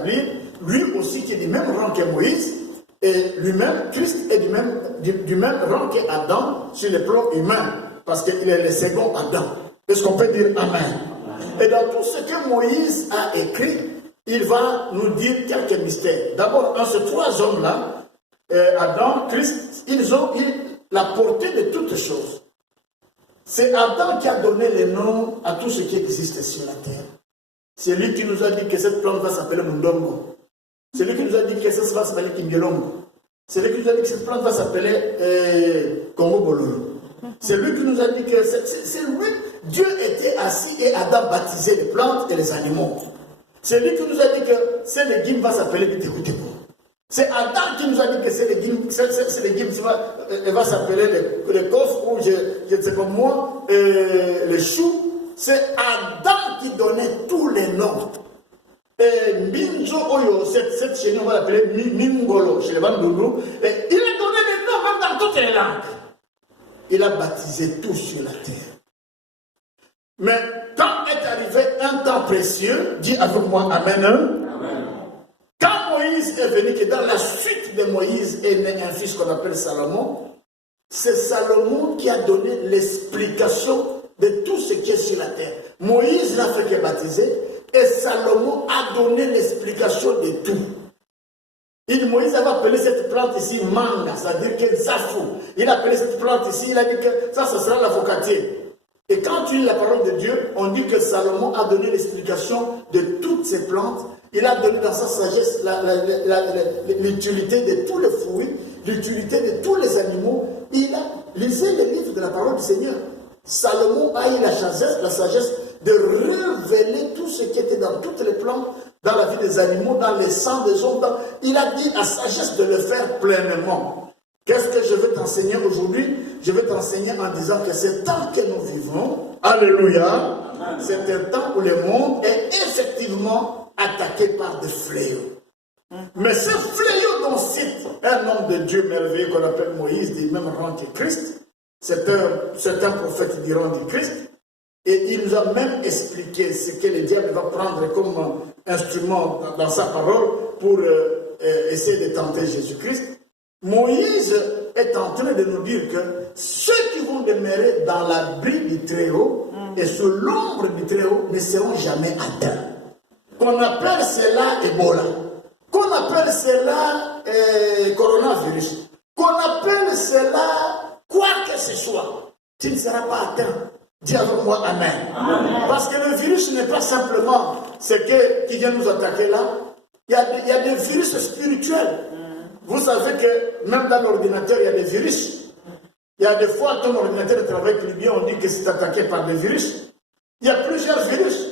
établir, lui aussi qui est du même rang que Moïse, et lui-même, Christ est du même rang qu'Adam sur le plan humain, parce qu'il est le second Adam. Est-ce qu'on peut dire Amen? Et dans tout ce que Moïse a écrit, il va nous dire quelques mystères. D'abord, dans ces trois hommes-là, Adam, Christ, ils ont eu la portée de toutes choses. C'est Adam qui a donné les noms à tout ce qui existe sur la terre. C'est lui qui nous a dit que cette plante va s'appeler Mundongo. C'est lui qui nous a dit que ça va s'appeler Kimbiolongo. C'est lui qui nous a dit que cette plante va s'appeler Congo Bololo. C'est lui qui nous a dit que c'est lui. Dieu était assis et Adam baptisait les plantes et les animaux. C'est lui qui nous a dit que ce légume va s'appeler Bitekuteko. C'est Adam qui nous a dit que ce légume va s'appeler les coffres ou je ne sais pas moi, les choux. C'est Adam qui donnait tous les noms. Et Minzo Oyo, cette chérie, on va l'appeler Mingolo, chez les Bandoulou. Et il a donné les noms même dans toutes les langues. Il a baptisé tout sur la terre. Mais quand est arrivé un temps précieux, dis avec moi Amen. Amen. Quand Moïse est venu, que dans la suite de Moïse est né un fils qu'on appelle Salomon, c'est Salomon qui a donné l'explication de tout ce qui est sur la terre. Moïse n'a fait que baptiser et Salomon a donné l'explication de tout. Moïse avait appelé cette plante ici manga, c'est-à-dire que zafou. Il a appelé cette plante ici, il a dit que ça sera l'avocatier. Et quand tu lis la parole de Dieu, on dit que Salomon a donné l'explication de toutes ces plantes. Il a donné dans sa sagesse l'utilité de tous les fruits, l'utilité de tous les animaux. Il a lisé les livres de la parole du Seigneur. Salomon a eu la sagesse de révéler tout ce qui était dans toutes les plantes, dans la vie des animaux, dans les sangs des hommes. Il a dit la sagesse de le faire pleinement. Qu'est-ce que je veux t'enseigner aujourd'hui? Je vais t'enseigner en disant que ce temps que nous vivons, alléluia, c'est un temps où le monde est effectivement attaqué par des fléaux. Mais ce fléau dont cite un homme de Dieu merveilleux qu'on appelle Moïse, du même rang que Christ, c'est un prophète du rang du Christ, et il nous a même expliqué ce que le diable va prendre comme instrument dans sa parole pour essayer de tenter Jésus-Christ. Moïse est en train de nous dire que ceux qui vont demeurer dans l'abri du Très-Haut et sous l'ombre du Très-Haut ne seront jamais atteints. Qu'on appelle cela Ebola, qu'on appelle cela coronavirus, qu'on appelle cela quoi que ce soit, tu ne seras pas atteint. Dis avec moi Amen. Amen. Parce que le virus n'est pas simplement ce qui vient nous attaquer là. Il y a des virus spirituels. Vous savez que même dans l'ordinateur, il y a des virus. Il y a des fois, ton ordinateur travaille plus bien, on dit que c'est attaqué par des virus. Il y a plusieurs virus.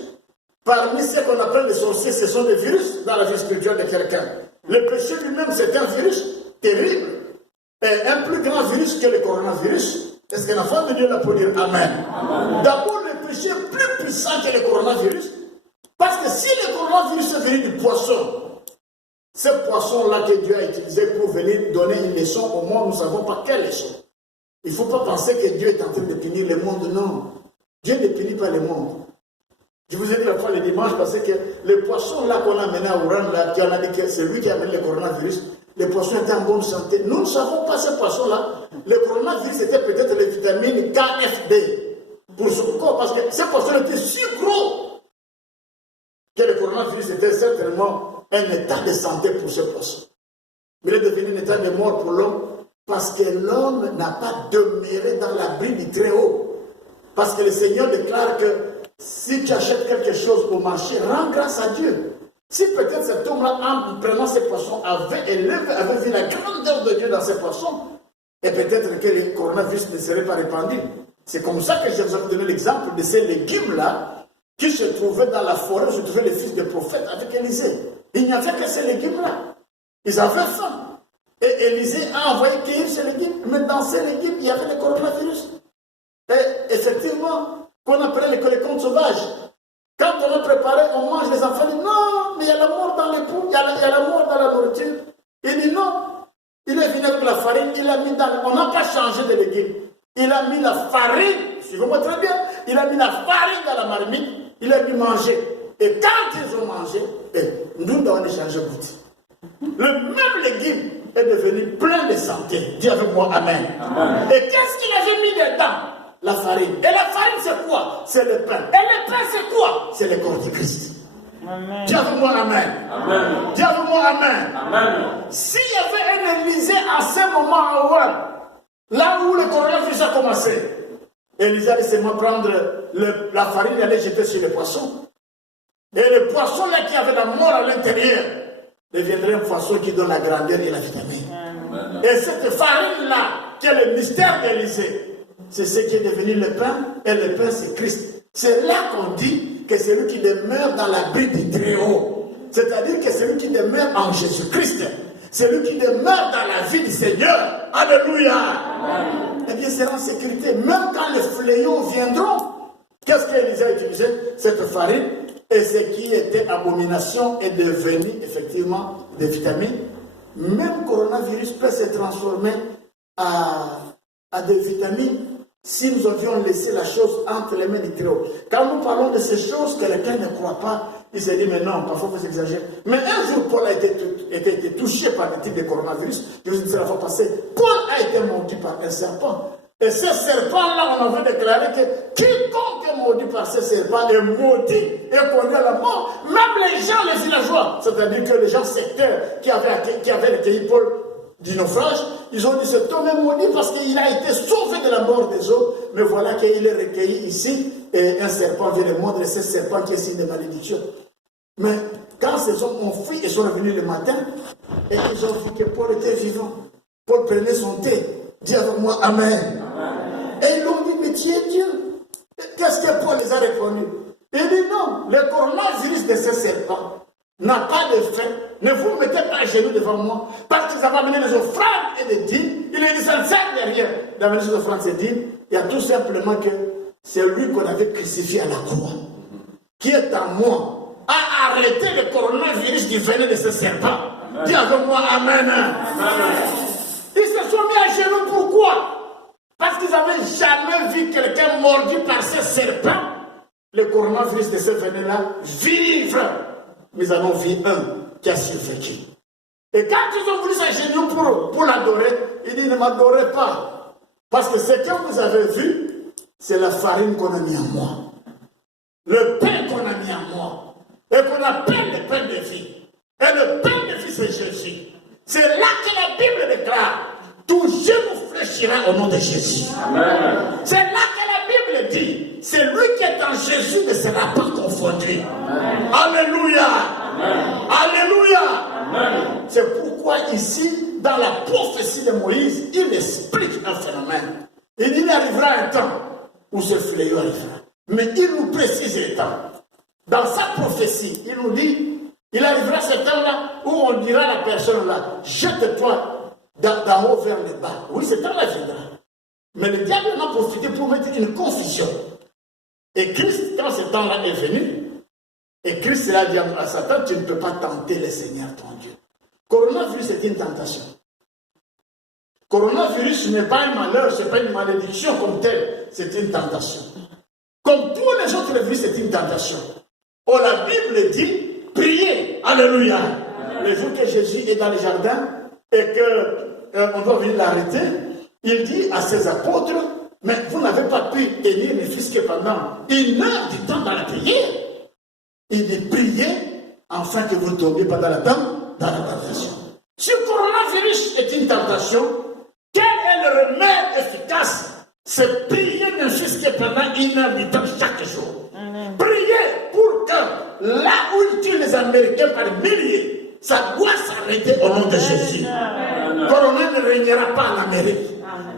Parmi ceux qu'on appelle les sorciers, ce sont des virus dans la vie spirituelle de quelqu'un. Le péché lui-même, c'est un virus terrible. Et un plus grand virus que le coronavirus. Est-ce qu'un enfant de Dieu l'a pour dire Amen? Amen. D'abord, le péché est plus puissant que le coronavirus. Parce que si le coronavirus est venu du poisson, ce poisson-là que Dieu a utilisé pour venir donner une leçon au monde, nous ne savons pas quelle leçon. Il ne faut pas penser que Dieu est en train de punir le monde, non. Dieu ne punit pas le monde. Je vous ai dit la fois le dimanche, parce que le poisson-là qu'on a amené à Ouran, là, qui en a dit que c'est lui qui a amené le coronavirus, le poisson était en bonne santé. Nous ne savons pas ce poisson-là. Le coronavirus, c'était peut-être les vitamines KFD pour son corps, parce que ce poisson était si gros que le coronavirus était certainement un état de santé pour ce poisson. Mais il est devenu un état de mort pour l'homme parce que l'homme n'a pas demeuré dans l'abri du Très-Haut. Parce que le Seigneur déclare que si tu achètes quelque chose au marché, rends grâce à Dieu. Si peut-être cet homme-là, en prenant ces poissons, avait vu la grandeur de Dieu dans ces poissons, et peut-être que le coronavirus ne serait pas répandu. C'est comme ça que je vous ai donné l'exemple de ces légumes-là qui se trouvaient dans la forêt, où se trouvaient les fils des prophètes avec Élisée. Il n'y avait que ces légumes-là. Ils avaient faim. Et Élisée a envoyé cueillir ces légumes. Mais dans ces légumes, il y avait le coronavirus. Et effectivement, qu'on appelait les contes sauvages. Quand on a préparé, on mange, les enfants disent non, mais il y a la mort dans les poux, il y a la mort dans la nourriture. Il dit non. Il est venu avec la farine, il l'a mis dans. On n'a pas changé de légumes. Il a mis la farine, suivez-moi très bien, il a mis la farine dans la marmite, il a dit manger. Et quand ils ont mangé, nous devons changer goût. Le même légume est devenu plein de santé. Dis avec moi Amen. Amen. Et qu'est-ce qu'il avait mis dedans? La farine. Et la farine c'est quoi? C'est le pain. Et le pain c'est quoi? C'est le corps du Christ. Amen. Dis avec moi Amen. Amen. Dis avec moi Amen. Amen. S'il y avait un Élysée à ce moment à Wuhan, là où le coronavirus a commencé, Élysée allait seulement prendre la farine et aller jeter sur les poissons. Et le poisson là qui avait la mort à l'intérieur deviendrait un poisson qui donne la grandeur et la vitamine. Amen. Et cette farine là, qui est le mystère d'Élysée, c'est ce qui est devenu le pain, et le pain c'est Christ. C'est là qu'on dit que celui qui demeure dans l'abri du Très-Haut, c'est-à-dire que celui qui demeure en Jésus-Christ, celui qui demeure dans la vie du Seigneur, alléluia, eh bien sera en sécurité, même quand les fléaux viendront. Qu'est-ce qu'Élisée a utilisé? Cette farine, et ce qui était abomination est devenu effectivement des vitamines. Même le coronavirus peut se transformer à des vitamines si nous avions laissé la chose entre les mains du Très-Haut. Quand nous parlons de ces choses que quelqu'un ne croit pas, il se dit, mais non, parfois vous exagérez. Mais un jour, Paul a été touché par le type de coronavirus. Je vous ai dit la fois passée, Paul a été mordu par un serpent. Et ce serpent-là, on avait déclaré que quiconque est mordu par ce serpent est maudit et conduit à la mort. Même les gens, les villageois, c'est-à-dire que les gens sectaires qui avaient recueilli Paul du naufrage, ils ont dit cet homme est maudit parce qu'il a été sauvé de la mort des autres. Mais voilà qu'il est recueilli ici et un serpent vient le mordre, et ce serpent qui est signe de malédiction. Mais quand ces hommes ont fui et sont revenus le matin, et ils ont vu que Paul était vivant. Paul prenait son thé. Dis avec moi Amen. Amen. Et ils l'ont dit, mais tu es Dieu. Qu'est-ce que Paul les a répondu? Il dit non, le coronavirus de ce serpent n'a pas de fait. Ne vous mettez pas à genoux devant moi, parce qu'ils avaient amené des offrandes et des dîmes. Il est dit, ça ne sert de rien d'amener des offrandes et des dîmes. Il y a tout simplement que c'est lui qu'on avait crucifié à la croix, qui est en moi, a arrêté le coronavirus qui venait de ce serpent. Amen. Dis avec moi Amen. Amen. Ils se sont mis à genoux, pourquoi? Parce qu'ils n'avaient jamais vu quelqu'un mordu par ce serpent. Le coronavirus de ce venin-là, vivre. Mais nous avons vu un qui a survécu. Et quand ils ont voulu s'agenouiller pour l'adorer, il dit, ne m'adorez pas. Parce que ce que vous avez vu, c'est la farine qu'on a mis en moi. Le pain qu'on a mis en moi. Et qu'on appelle le pain de vie. Et le pain de vie, c'est Jésus. C'est là que la Bible déclare, tout genou fléchira au nom de Jésus. Amen. C'est là que la Bible dit, c'est lui qui est en Jésus ne sera pas confondu. Amen. Alléluia. Amen. Alléluia. Amen. C'est pourquoi ici, dans la prophétie de Moïse, il explique un phénomène. Il arrivera un temps où ce fléau arrivera. Mais il nous précise le temps. Dans sa prophétie, il nous dit, il arrivera ce temps-là où on dira à la personne là, jette-toi d'en haut vers le bas. Oui, ce temps-là viendra. Mais le diable en a profité pour mettre une confusion. Et Christ, quand ce temps-là est venu, et Christ a dit à Satan, tu ne peux pas tenter le Seigneur ton Dieu. Coronavirus, c'est une tentation. Coronavirus n'est pas un malheur, ce n'est pas une malédiction comme telle, c'est une tentation. Comme tous les autres virus, c'est une tentation. Oh, la Bible dit, priez, alléluia. Le jour que Jésus est dans le jardin et qu'on doit venir l'arrêter, il dit à ses apôtres, mais vous n'avez pas pu tenir ne fût-ce que pendant 1 heure du temps dans la prière. Il dit, priez, afin que vous ne tombiez pas dans la tentation. Si le coronavirus est une tentation, quel est le remède efficace? C'est prier ne fût-ce que pendant 1 heure du temps chaque jour. Priez pour que là où ils tuent les Américains par milliers, ça doit s'arrêter au nom de Jésus. Corona ne régnera pas en Amérique.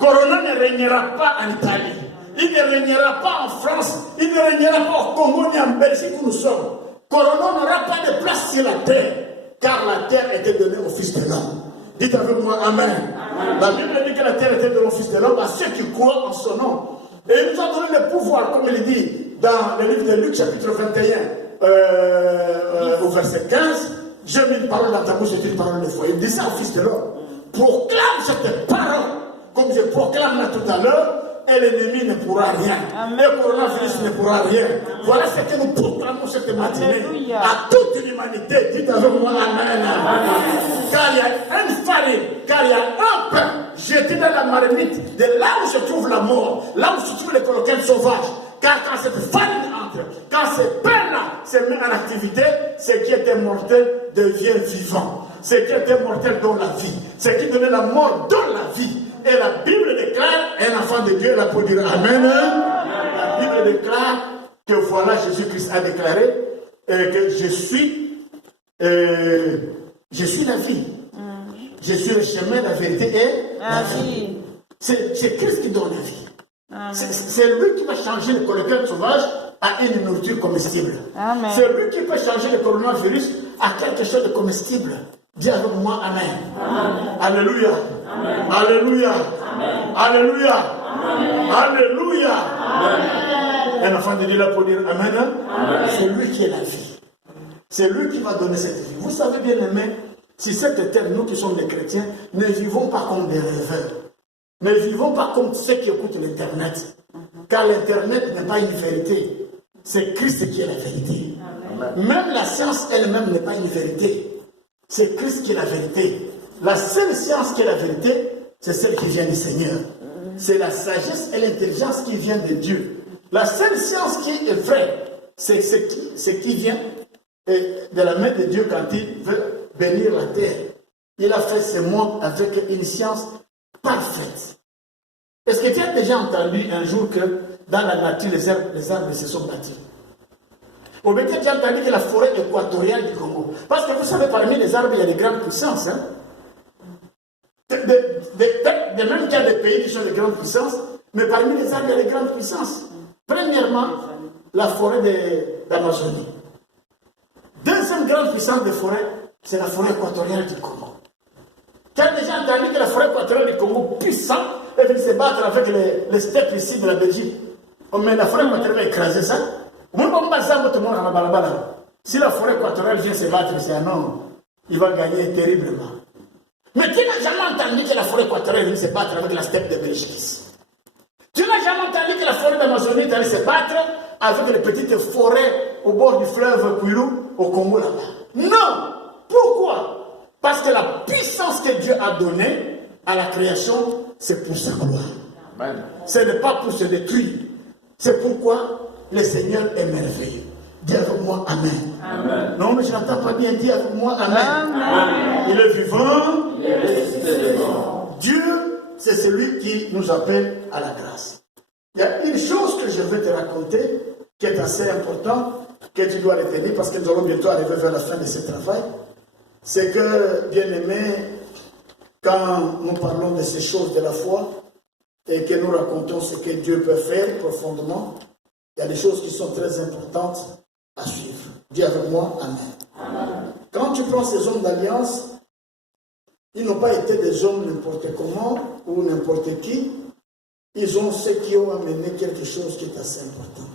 Corona ne régnera pas en Italie. Il ne régnera pas en France. Il ne régnera pas au Congo ni en Belgique où nous sommes. Corona n'aura pas de place sur la terre, car la terre était donnée au Fils de l'homme. Dites avec moi Amen. La Bible dit que la terre était donnée au Fils de l'homme à ceux qui croient en son nom. Et il nous a donné le pouvoir, comme il dit dans le livre de Luc, chapitre 21, au verset 15. J'ai mis une parole dans ta bouche, c'est une parole de foi. Il dit ça au Fils de l'homme. Proclame cette parole, comme je proclame là tout à l'heure, et l'ennemi ne pourra rien. Amen. Le coronavirus ne pourra rien. Amen. Voilà ce que nous proclamons cette matinée à toute l'humanité. Dites avec moi Amen. Amen. Car il y a une farine, car il y a un pain jeté dans la marmite de là où se trouve la mort, là où se trouvent les colocants sauvages. Car quand cette farine entre, quand ce pain-là se met en activité, ce qui était mortel devient vivant. Ce qui était mortel dans la vie. Ce qui donnait la mort dans la vie. Et la Bible déclare, un enfant de Dieu, là pour dire Amen. La Bible déclare que voilà, Jésus-Christ a déclaré que je suis la vie. Je suis le chemin, la vérité et la vie. C'est Christ qui donne la vie. C'est lui qui va changer le colocant sauvage à une nourriture comestible. C'est lui qui peut changer le coronavirus à quelque chose de comestible. Dis avec moi Amen. Amen. Alléluia. Amen. Alléluia. Amen. Alléluia. Amen. Alléluia. Amen. Un enfant de Dieu là pour dire Amen. Amen. C'est lui qui est la vie. C'est lui qui va donner cette vie. Vous savez bien aimé, si cette terre, nous qui sommes des chrétiens, ne vivons pas comme des rêveurs. Ne vivons pas comme ceux qui écoutent l'Internet. Car l'Internet n'est pas une vérité. C'est Christ qui est la vérité. Amen. Même la science elle-même n'est pas une vérité. C'est Christ qui est la vérité. La seule science qui est la vérité, c'est celle qui vient du Seigneur. C'est la sagesse et l'intelligence qui vient de Dieu. La seule science qui est vraie, c'est ce qui vient de la main de Dieu quand il veut bénir la terre. Il a fait ce monde avec une science parfaite. Est-ce que tu as déjà entendu un jour que dans la nature, les arbres se sont bâtis? Au Bété, tu as entendu que la forêt équatoriale du Congo. Parce que vous savez, parmi les arbres, il y a des grandes puissances. Hein? De même qu'il y a des pays qui sont de grandes puissances, mais parmi les arbres, il y a des grandes puissances. Premièrement, la forêt d'Amazonie. Deuxième grande puissance de forêt, c'est la forêt équatoriale du Congo. Tu as déjà entendu que la forêt équatoriale du Congo, puissante, elle vient se battre avec les steppes ici de la Belgique. Mais la forêt équatoriale va écraser ça. Si la forêt équatoriale vient se battre, c'est un homme, il va gagner terriblement. Mais tu n'as jamais entendu que la forêt équatoriale vient se battre avec la steppe de Belgique. Tu n'as jamais entendu que la forêt d'Amazonie vient se battre avec les petites forêts au bord du fleuve Kwilu au Congo là-bas. Non! Pourquoi? Parce que la puissance que Dieu a donnée à la création, c'est pour sa gloire. Amen. Ce n'est pas pour se détruire. C'est pourquoi le Seigneur est merveilleux. Dis avec moi Amen. Amen. Non, mais je n'entends pas bien. Dis avec moi Amen. Amen. Il est vivant. Il est vivant. Dieu, c'est celui qui nous appelle à la grâce. Il y a une chose que je vais te raconter qui est assez importante, que tu dois retenir parce que nous allons bientôt arriver vers la fin de ce travail. C'est que, bien aimé, quand nous parlons de ces choses de la foi et que nous racontons ce que Dieu peut faire profondément, il y a des choses qui sont très importantes à suivre. Dis avec moi Amen. Amen. Quand tu prends ces hommes d'alliance, ils n'ont pas été des hommes n'importe comment ou n'importe qui. Ils ont ceux qui ont amené quelque chose qui est assez important.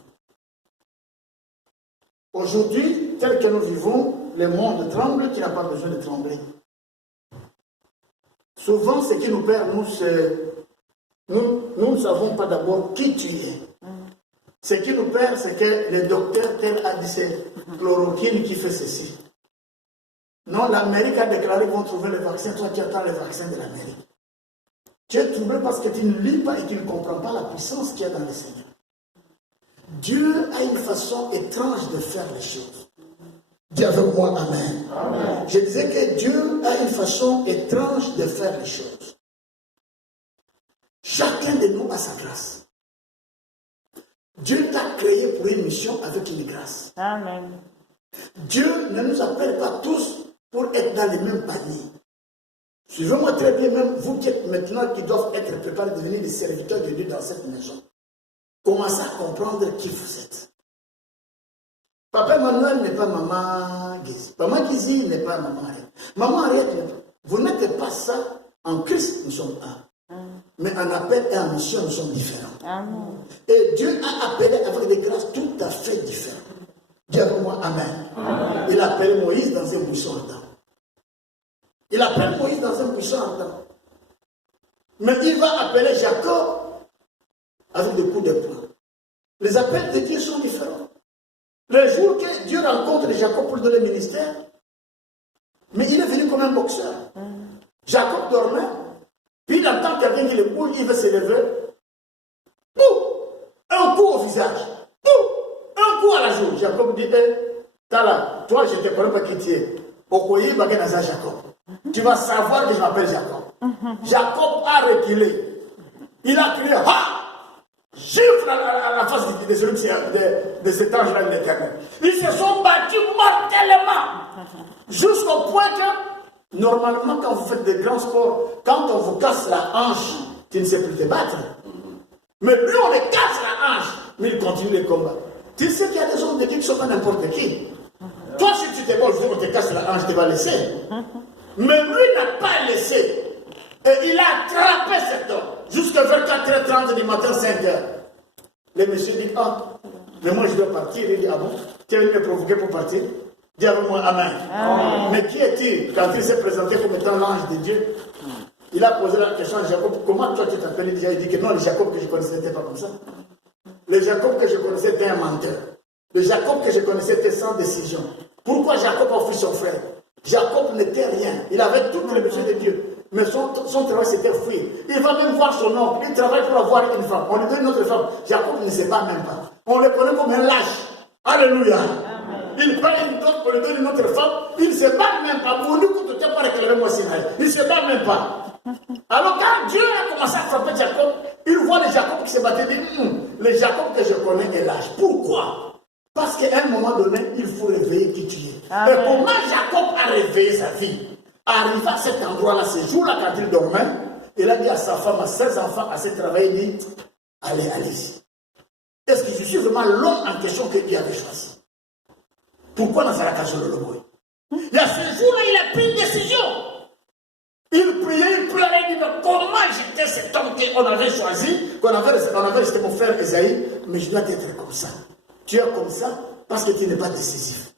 Aujourd'hui, tel que nous vivons, le monde tremble, qui n'a pas besoin de trembler. Souvent, ce qui nous perd, nous ne savons pas d'abord qui tu es. Ce qui nous perd, c'est que le docteur tel a dit c'est chloroquine qui fait ceci. Non, l'Amérique a déclaré qu'ils vont trouver le vaccin. Toi, tu attends le vaccin de l'Amérique. Tu es troublé parce que tu ne lis pas et tu ne comprends pas la puissance qu'il y a dans le Seigneur. Dieu a une façon étrange de faire les choses. Dis avec moi Amen. Amen. Je disais que Dieu a une façon étrange de faire les choses. Chacun de nous a sa grâce. Dieu t'a créé pour une mission avec une grâce. Amen. Dieu ne nous appelle pas tous pour être dans les mêmes paniers. Suivez-moi très bien, même vous qui êtes maintenant, qui doivent être préparés à devenir des serviteurs de Dieu dans cette maison. Commencez à comprendre qui vous êtes. Papa Emmanuel n'est pas maman Gizi. Maman Gizi n'est pas maman Ariette. Maman Ariette, vous n'êtes pas ça. En Christ, nous sommes un. Mais en appel et en mission, nous sommes différents. Amen. Et Dieu a appelé avec des grâces tout à fait différentes. Dis avec moi Amen. Amen. Il a appelé Moïse dans un buisson ardent. Il appelle Moïse dans un buisson ardent. Mais il va appeler Jacob avec des coups de poing. Les appels de Dieu sont différents. Le jour que Dieu rencontre Jacob pour lui donner le ministère, mais il est venu comme un boxeur. Jacob dormait, puis il entend quelqu'un qui le bouge, il veut se lever. Boum! Un coup au visage. Boum! Un coup à la joue. Jacob dit, Tala, toi je ne te connais pas qui tu es. Okoye Baganaza Jacob. Tu vas savoir que je m'appelle Jacob. Jacob a reculé. Il a crié, ha! Gifle à la face de cet ange-là de l'Éternel. Ils se sont battus mortellement. Jusqu'au point que, normalement, quand vous faites des grands sports, quand on vous casse la hanche, tu ne sais plus te battre. Mais lui, on le casse la hanche, mais il continue le combat. Tu sais qu'il y a des hommes de Dieu qui ne sont pas n'importe qui. Toi, si tu te bats, on te casse la hanche, tu vas laisser. Mais lui n'a pas laissé. Et il a attrapé cet homme. Jusqu'à vers 4h30 du matin, 5h. Le monsieur dit, mais moi je dois partir. Il dit, ah bon, tu es venu me provoquer pour partir? Dis avec moi, amen. Amen. Mais qui es-tu? Quand il s'est présenté comme étant l'ange de Dieu, il a posé la question à Jacob, comment toi tu t'appelles? Il dit que non, le Jacob que je connaissais n'était pas comme ça. Le Jacob que je connaissais était un menteur. Le Jacob que je connaissais était sans décision. Pourquoi Jacob a fui son frère? Jacob n'était rien. Il avait toutes les besoins de Dieu. Mais son travail c'était fuir. Il va même voir son oncle. Il travaille pour avoir une femme. On lui donne une autre femme. Jacob ne sait pas même pas. On le connaît comme un lâche. Alléluia. Il prend une autre, on lui donne une autre femme. Il ne se bat même pas. Pour nous, quand tu n'as pas réclamé moi Sinaï. Il ne se bat même pas. Alors quand Dieu a commencé à frapper Jacob, il voit le Jacob qui se battait. Il dit, le Jacob que je connais est lâche. Pourquoi? Parce qu'à un moment donné, il faut réveiller qui tu es. Amen. Et comment Jacob a réveillé sa vie? Arrivé à cet endroit-là, ce jour-là, quand il dormait, il a dit à sa femme, à ses enfants, à ses travailleurs, il dit, allez-y. Est-ce que je suis vraiment l'homme en question que Dieu avait choisi? Pourquoi Nazaraka Zololoboy? Il y a ce jour-là, il a pris une décision. Il priait, il pleurait, il dit, mais comment j'étais cet homme qu'on avait choisi, qu'on avait, c'était mon frère Esaïe, mais je dois être comme ça. Tu es comme ça parce que tu n'es pas décisif.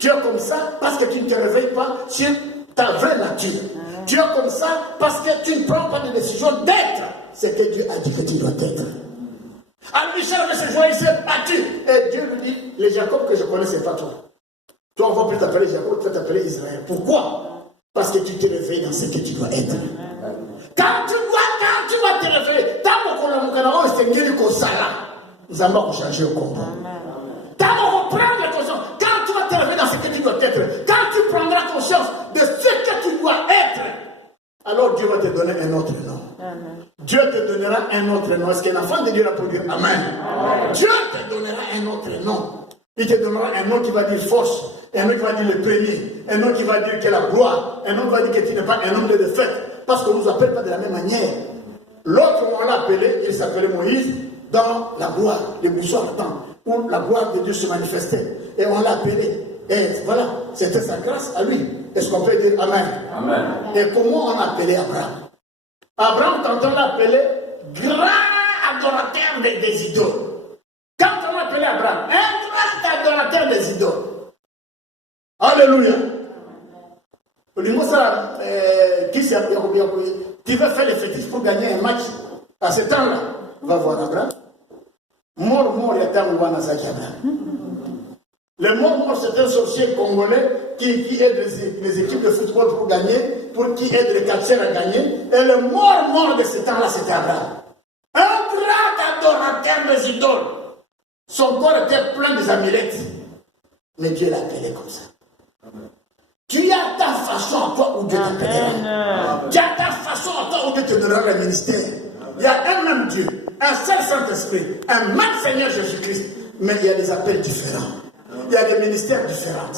Tu es comme ça parce que tu ne te réveilles pas sur ta vraie nature. Tu es comme ça parce que tu ne prends pas de décision d'être ce que Dieu a dit que tu dois être. Alors Michel avait ce jour, il s'est battu. Et Dieu lui dit, le Jacob que je connais, c'est pas toi. Toi, on va plus t'appeler Jacob, tu vas t'appeler Israël. Pourquoi? Parce que tu te réveilles dans ce que tu dois être. Quand tu vas te réveiller, tant qu'on a c'est guéri comme ça là. Nous allons changer au combat. Quand on reprend la conscience, quand tu vas te réveiller dans ce que tu dois être, quand tu prendras conscience de ce que tu dois être, alors Dieu va te donner un autre nom. Amen. Dieu te donnera un autre nom. Est-ce qu'un enfant de Dieu a pour dire Amen? Amen? Dieu te donnera un autre nom. Il te donnera un nom qui va dire force, un nom qui va dire le premier, un nom qui va dire que la gloire, un nom qui va dire que tu n'es pas un homme de défaite, parce qu'on ne nous appelle pas de la même manière. L'autre, on l'a appelé, il s'appelait Moïse, dans la gloire, le moussoir temps, où la gloire de Dieu se manifestait. Et on l'a appelé. Et voilà, c'était sa grâce à lui. Est-ce qu'on peut dire Amen? Amen. Et comment on a appelé Abraham? Abraham, quand on l'a appelé, grand adorateur des idoles. Quand on l'a appelé Abraham, un grand adorateur des idoles. Alléluia. Tu vas faire les fétiches pour gagner un match. À ce temps-là, va voir Abraham. Mort, il y a tant de Abraham. Le mort, c'est un sorcier congolais qui aide les équipes de football pour gagner, qui aide les catcheurs à gagner. Et le mort de ce temps-là, c'était Abraham. Un grand adorateur des idoles. Son corps était plein des amulettes. Mais Dieu l'a appelé comme ça. Tu as ta façon à toi où Dieu t'appellera. Tu as ta façon à toi où Dieu te donnera le ministère. Il y a un même Dieu, un seul Saint-Esprit, un même Seigneur Jésus-Christ. Mais il y a des appels différents. Il y a des ministères différents.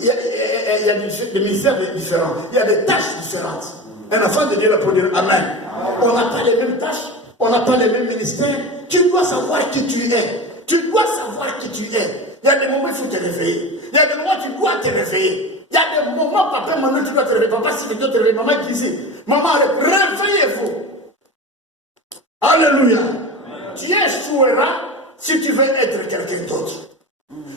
Il y a des ministères différents. Il y a des tâches différentes. Un enfant de Dieu là pour dire Amen. On n'a pas les mêmes tâches. On n'a pas les mêmes ministères. Tu dois savoir qui tu es. Tu dois savoir qui tu es. Il y a des moments où il faut te réveiller. Il y a des moments où tu dois te réveiller. Il y a des moments, papa, maman, tu dois te réveiller. Papa, si tu dois te réveiller, maman qui dit, maman, réveillez-vous. Alléluia. Tu échoueras si tu veux être quelqu'un d'autre.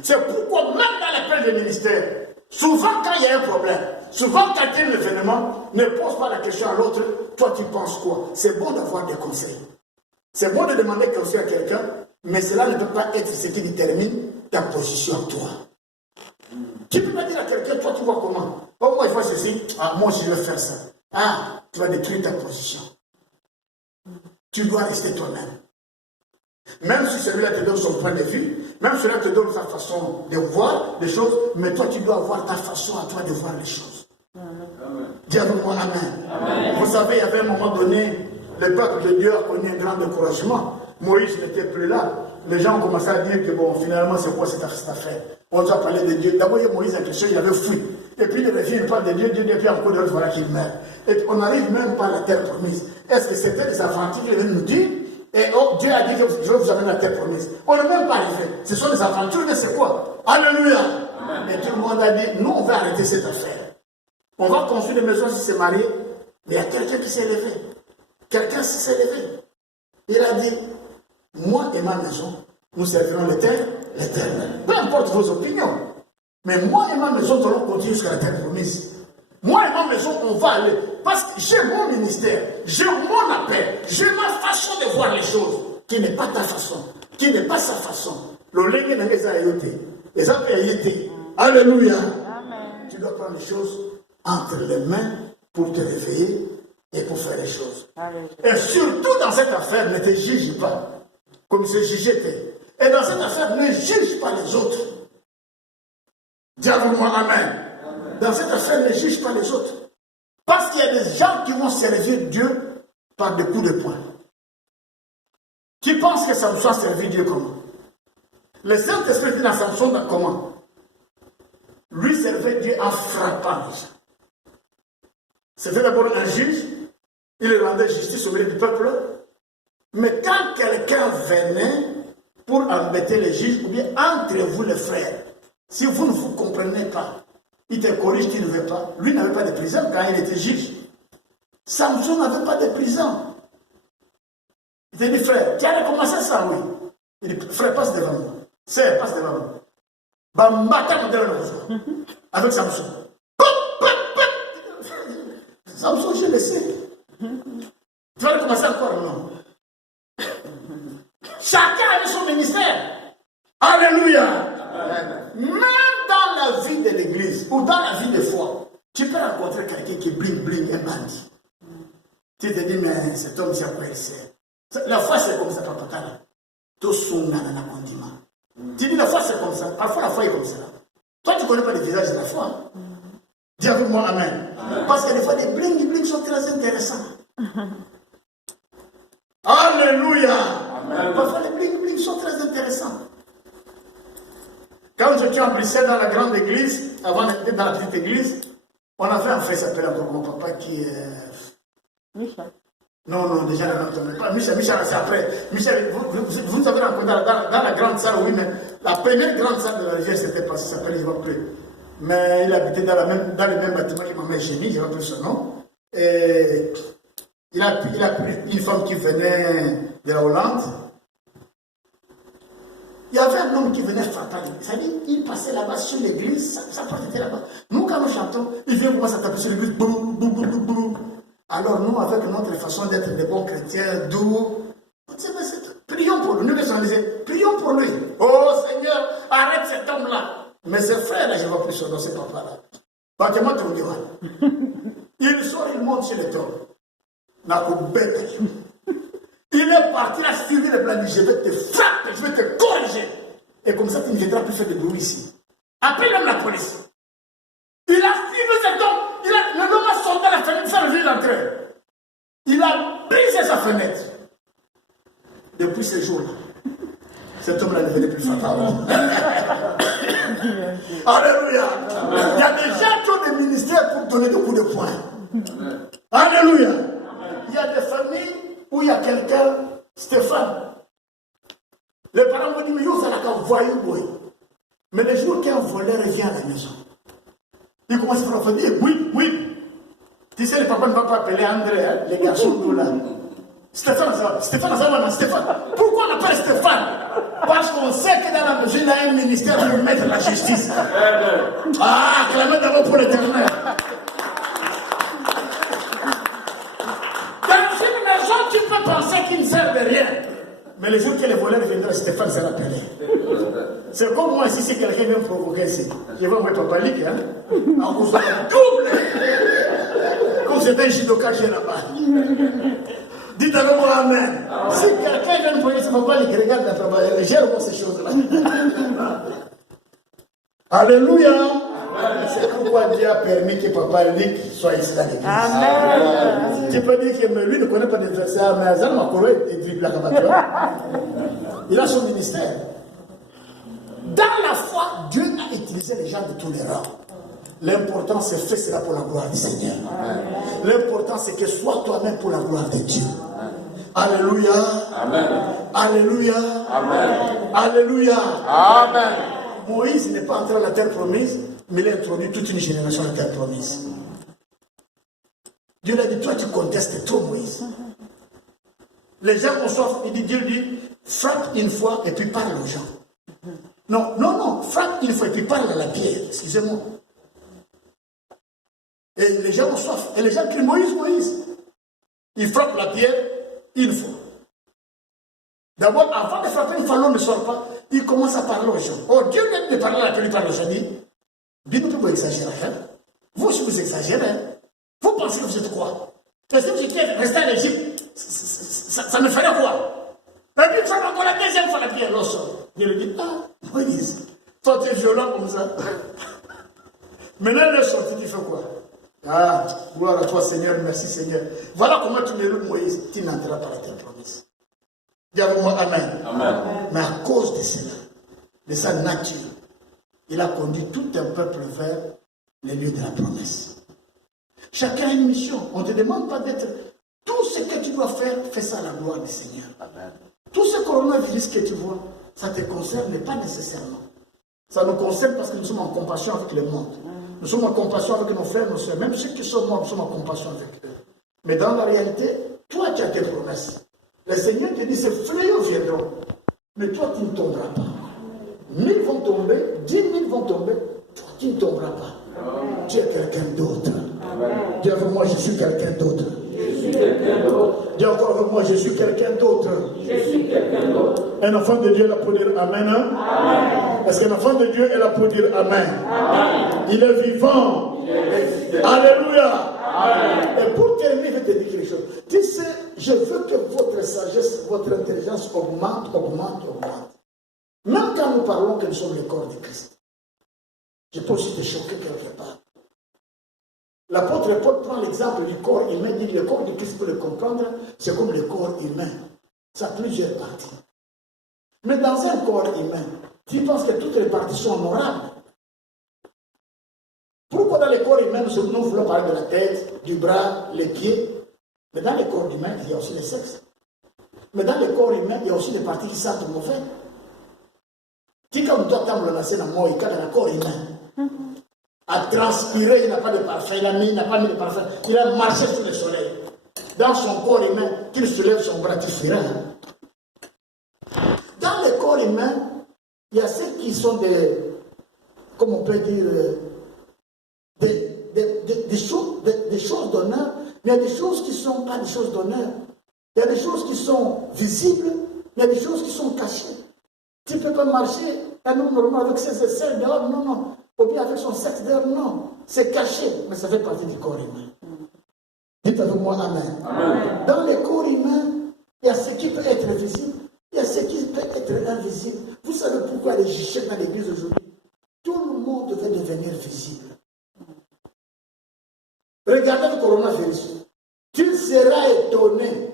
C'est pourquoi, même dans l'appel des ministères, souvent quand il y a un problème, souvent quand il y a un événement, ne pose pas la question à l'autre, toi tu penses quoi? C'est bon d'avoir des conseils. C'est bon de demander conseil à quelqu'un, mais cela ne peut pas être ce qui détermine ta position en toi. Tu ne peux pas dire à quelqu'un, toi tu vois comment? Oh, moi il faut ceci, ah, moi aussi je vais faire ça. Ah, tu vas détruire ta position. Tu dois rester toi-même. Même si celui-là te donne son point de vue, même si celui-là te donne sa façon de voir les choses, mais toi tu dois avoir ta façon à toi de voir les choses. Dis avec moi Amen. Amen. Vous savez, il y avait un moment donné, le peuple de Dieu a connu un grand découragement. Moïse n'était plus là. Les gens ont commencé à dire que bon, finalement, c'est quoi cette affaire? On doit parler de Dieu. D'abord, il y a Moïse en question, il avait fui. Et puis il revient, il parle de Dieu, Dieu, puis encore d'autres, voilà qu'il meurt. Et on n'arrive même pas à la terre promise. Est-ce que c'était des aventures qu'il venait nous dire? Et oh, Dieu a dit que je vais vous amener à la terre promise. On n'est même pas arrivé. Ce sont des aventures, mais c'est quoi? Alléluia! Et tout le monde a dit, nous, on va arrêter cette affaire. On va construire des maisons si c'est marié. Mais il y a quelqu'un qui s'est levé. Quelqu'un s'est levé. Il a dit, moi et ma maison, nous servirons l'Éternel. Peu importe vos opinions. Mais moi et ma maison, nous allons continuer jusqu'à la terre promise. Moi et ma maison, on va aller. Parce que j'ai mon ministère, j'ai mon appel, j'ai ma façon de voir les choses, qui n'est pas ta façon, qui n'est pas sa façon. Alléluia. Tu dois prendre les choses entre les mains pour te réveiller et pour faire les choses. Et surtout dans cette affaire, ne te juge pas comme se jugeait. Et dans cette affaire, ne juge pas les autres. Dis avec moi Amen. Dans cette affaire, ne juge pas les autres. Parce qu'il y a des gens qui vont servir Dieu par des coups de poing. Qui pensent que Samson a servi Dieu comment? Le Saint-Esprit dit dans Samson comment? Lui servait Dieu en frappant les gens. C'était d'abord un juge, il rendait justice au milieu du peuple. Mais quand quelqu'un venait pour embêter les juges, ou bien entre vous les frères, si vous ne vous comprenez pas, il te corrige, tu ne veux pas. Lui n'avait pas de prison quand il était juge. Samson n'avait pas de prison. Il te dit, frère, tu as recommencé ça, oui. Il dit, frère, passe devant moi. Sœur, passe devant moi. Bambata avec Samson. Samson, je le sais. Tu vas recommencer encore, non? Chacun avait son ministère. Alléluia. Même dans la vie de l'église ou dans la vie de foi, tu peux rencontrer quelqu'un qui bling un bandit. Tu te dis, mais cet homme, c'est à quoi il sert? La foi, c'est comme ça, papa. Tout son nanana condiment. Tu dis, la foi, c'est comme ça. Parfois, la foi est comme ça. Toi, tu ne connais pas le visage de la foi. Dis avec moi Amen. Parce que des fois, les bling sont très intéressants. Alléluia. Parfois, les bling sont très intéressants. Quand j'étais en Bruxelles dans la grande église, avant d'être dans la petite église, on avait un frère qui s'appelle encore mon papa qui est. Michel. Non, déjà le nom ne pas. Michel, c'est après. Michel, vous avez rencontré dans la grande salle, oui, mais la première grande salle de la rivière, c'était pas, ça s'appelle, je ne vois plus. Mais il habitait dans le même bâtiment qui m'a génie, je ne vois plus son nom. Et il a pris une femme qui venait de la Hollande. Il y avait un homme qui venait frapper. C'est-à-dire, il passait là-bas sur l'église, sa porte était là-bas. Nous, quand nous chantons, il vient commencer à taper sur l'église. Alors, nous, avec notre façon d'être des bons chrétiens, doux, prions pour lui. Nous, les gens disaient, prions pour lui. Oh Seigneur, arrête cet homme-là. Mais ses frères-là, je ne vois plus son nom, ses papas-là. Bâtiment ton divan. Il sort, il monte chez les tombes. Il est parti, il a suivi le plan, je vais te frapper, je vais te corriger. Et comme ça, tu ne viendras plus faire de bruit ici. Appelle même la police. Il a suivi cet homme. Le homme a sauté à la fenêtre sans lever l'entrée. Il a brisé sa fenêtre. Depuis ce jour-là, cet homme-là ne devenait plus fatal. Alléluia. Il y a des gens qui ont des ministères pour donner des coups de poing. Alléluia. Il y a des familles où il y a quelqu'un, Stéphane. Les parents m'ont dit, mais vous allez voyou, boy. Mais le jour qu'un voleur revient à la maison, il commence à faire dire, oui. Tu sais, le papa ne va pas appeler André, hein, les garçons tout là. Stéphane, pourquoi on appelle Stéphane? Parce qu'on sait que dans la maison, il y a un ministère pour mettre la justice. Ah, clamez d'abord pour l'Éternel. Dans une maison, tu peux penser qu'il sert de volait rien. Mais le jour que les voleurs viendront, Stéphane sera appelé. C'est comme moi ici, si quelqu'un vient me provoquer ici. Je vais envoyer Papa Lick, hein, en vous double. Comme c'était un judoka qui est là-bas. Dites avec moi Amen. Si quelqu'un vient me provoquer, c'est Papa Lick, regarde la travail, gère-moi ces choses-là. Alléluia. C'est pourquoi Dieu a permis que Papa Lick soit ici dans l'église. Amen. Tu peux dire que lui ne connaît pas des versets, mais Azal Makolo est dribble la cabature. Il a son ministère. Dans la foi, Dieu a utilisé les gens de tous les rangs. L'important, c'est faire cela pour la gloire du Seigneur. L'important, c'est que sois toi-même pour la gloire de Dieu. Alléluia. Amen. Alléluia. Amen. Alléluia. Amen. Moïse n'est pas entré dans la terre promise, mais il a introduit toute une génération dans la terre promise. Dieu l'a dit, toi tu contestes trop Moïse. Les gens ont soif, Dieu dit, frappe une fois et puis parle aux gens. Non, frappe une fois et puis parle à la pierre, excusez-moi. Et les gens ont soif, et les gens crient Moïse. Il frappe la pierre une fois. D'abord, avant de frapper une fois, l'homme ne sort pas, il commence à parler aux gens. Oh, Dieu vient de parler à la pierre, il parle aux gens, il dit, bien vous exagérez, hein? Vous aussi vous exagérez, hein? Vous pensez que vous êtes quoi? Est-ce que j'étais resté en Égypte, ça me ferait quoi? Et puis, ça va encore la deuxième fois, la pierre, l'eau sort. Il lui dit, ah, Moïse, toi tu es violent comme ça. Maintenant, elle est sortie, tu fais quoi? Ah, gloire à toi, Seigneur, merci, Seigneur. Voilà comment tu m'éloignes, Moïse, tu n'entreras pas la terre promise. Dis avec moi, Amen. Amen. Mais à cause de cela, de sa nature, il a conduit tout un peuple vers les lieux de la promesse. Chacun a une mission. On ne te demande pas d'être... Tout ce que tu dois faire, fais ça à la gloire du Seigneur. Amen. Tout ce coronavirus que tu vois, ça ne te concerne pas nécessairement. Ça nous concerne parce que nous sommes en compassion avec le monde. Nous sommes en compassion avec nos frères, nos soeurs. Même ceux qui sont morts, nous sommes en compassion avec eux. Mais dans la réalité, toi, tu as tes promesses. Le Seigneur te dit, ces fléaux viendront. Mais toi, tu ne tomberas pas. 1000 vont tomber, 10 000 vont tomber. Toi, tu ne tomberas pas. Amen. Tu es quelqu'un d'autre. Dis avec moi, je suis quelqu'un d'autre. Dis encore avec moi, je suis quelqu'un d'autre. Un enfant de Dieu est là pour dire Amen. Amen. Est-ce qu'un enfant de Dieu est là pour dire Amen? Amen. Il est vivant. Alléluia. Amen. Et pour terminer, je vais te dire quelque chose. Tu sais, je veux que votre sagesse, votre intelligence augmente. Même quand nous parlons que nous sommes le corps de Christ. Je peux aussi te choquer quelque part. L'apôtre Paul prend l'exemple du corps humain, il dit que le corps de Christ, pour le comprendre, c'est comme le corps humain. Ça a plusieurs parties. Mais dans un corps humain, tu penses que toutes les parties sont honorables. Pourquoi dans le corps humain, nous voulons parler de la tête, du bras, les pieds? Mais dans le corps humain, il y a aussi le sexe. Mais dans le corps humain, il y a aussi des parties qui sentent mauvais. Qui comme toi, t'as menacé dans moi, il y a dans le corps humain. A transpiré, il n'a pas de parfum, il n'a pas mis de parfum, il a marché sous le soleil. Dans son corps humain, qu'il soulève son bras, tu feras. Dans le corps humain, il y a ceux qui sont des, comment on peut dire, des choses d'honneur, mais il y a des choses qui ne sont pas des choses d'honneur. Il y a des choses qui sont visibles, il y a des choses qui sont cachées. Tu ne peux pas marcher un homme normal avec ses aisselles dehors, non. Ou bien avec son sexe dehors, non. C'est caché, mais ça fait partie du corps humain. Dites avec moi Amen. Amen. Dans le corps humain, il y a ce qui peut être visible, il y a ce qui peut être invisible. Vous savez pourquoi les gichets dans l'église aujourd'hui? Tout le monde veut devenir visible. Regardez le coronavirus. Tu seras étonné.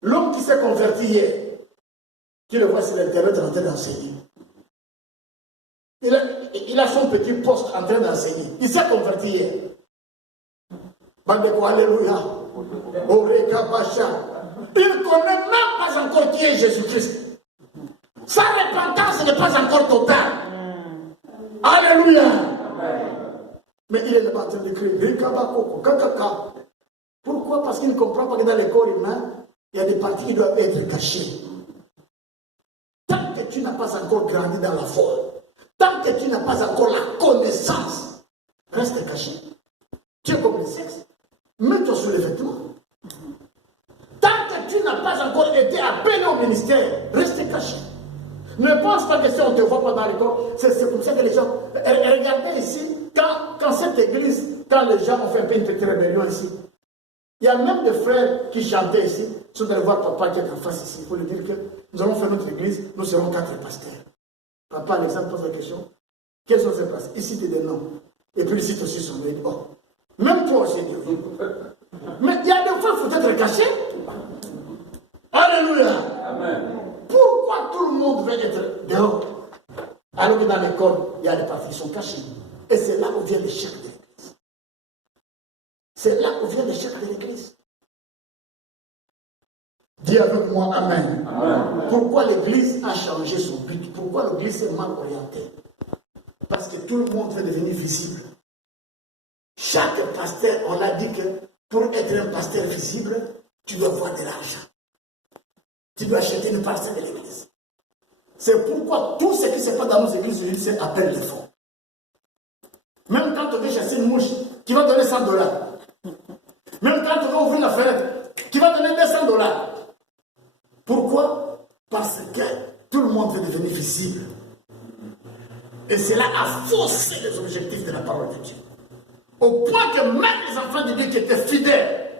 L'homme qui s'est converti hier, tu le vois sur l'internet en train d'enseigner. Il a son petit poste en train d'enseigner. Il s'est converti hier. Alléluia. Il ne connaît même pas encore qui est Jésus-Christ. Sa repentance n'est pas encore totale. Alléluia. Mais il est en train de crier. Pourquoi? Parce qu'il ne comprend pas que dans le corps humain, il y a des parties qui doivent être cachées. Tant que tu n'as pas encore grandi dans la foi, tant que tu n'as pas encore la connaissance, reste caché. Tu es comme le sexe. Mets-toi sous les vêtements. Tant que tu n'as même pas encore été appelé au ministère, restez caché. Ne pense pas que si on ne te voit pas dans le corps, c'est comme ça que les gens... Regardez ici, quand cette église, quand les gens ont fait un peu une petite rébellion ici, il y a même des frères qui chantaient ici, si vous allez voir papa qui est en face ici, il faut lui dire que nous allons faire notre église, nous serons 4 pasteurs. Papa, Alexandre pose la question, quels sont ces pasteurs? Il cite des noms. Et puis il cite aussi son nom. Oh, même toi aussi, Dieu. Mais il y a des fois, il faut être caché. Alléluia. Amen. Pourquoi tout le monde veut être dehors? Alors que dans l'école, il y a des parties qui sont cachées. Et c'est là où vient l'échec de l'église. C'est là où vient l'échec de l'église. Dis avec moi Amen. Amen. Pourquoi l'église a changé son but? Pourquoi l'église est mal orientée? Parce que tout le monde veut devenir visible. Chaque pasteur, on a dit que pour être un pasteur visible, tu dois avoir de l'argent. Tu dois acheter une parcelle de l'église. C'est pourquoi tout ce qui se passe dans nos églises, c'est appel de fonds. Même quand on veut chasser une mouche, qui va donner $100. Même quand on va ouvrir la fenêtre, qui va donner $200. Pourquoi? Parce que tout le monde veut devenir visible. Et cela a faussé les objectifs de la parole de Dieu. Au point que même les enfants de Dieu qui étaient fidèles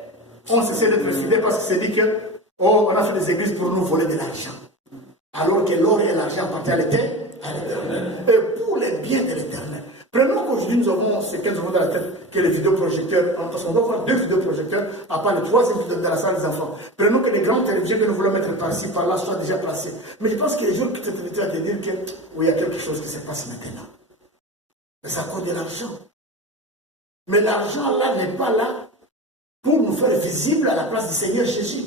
ont cessé d'être fidèles parce que c'est dit que oh, on a fait des églises pour nous voler de l'argent. Alors que l'or et l'argent appartiennent à l'Éternel. Et pour les biens de l'Éternel. Prenons qu'aujourd'hui nous avons ce qu'elles ont dans la tête, que les vidéoprojecteurs, parce qu'on doit avoir 2 vidéoprojecteurs, à part le 3e dans la salle des enfants. Prenons que les grandes télévisions que nous voulons mettre par-ci, par-là, soient déjà placées. Mais je pense que les jours qui t'invitent à te dire que oui, il y a quelque chose qui se passe maintenant. Mais ça coûte de l'argent. Mais l'argent là n'est pas là pour nous faire visible à la place du Seigneur Jésus.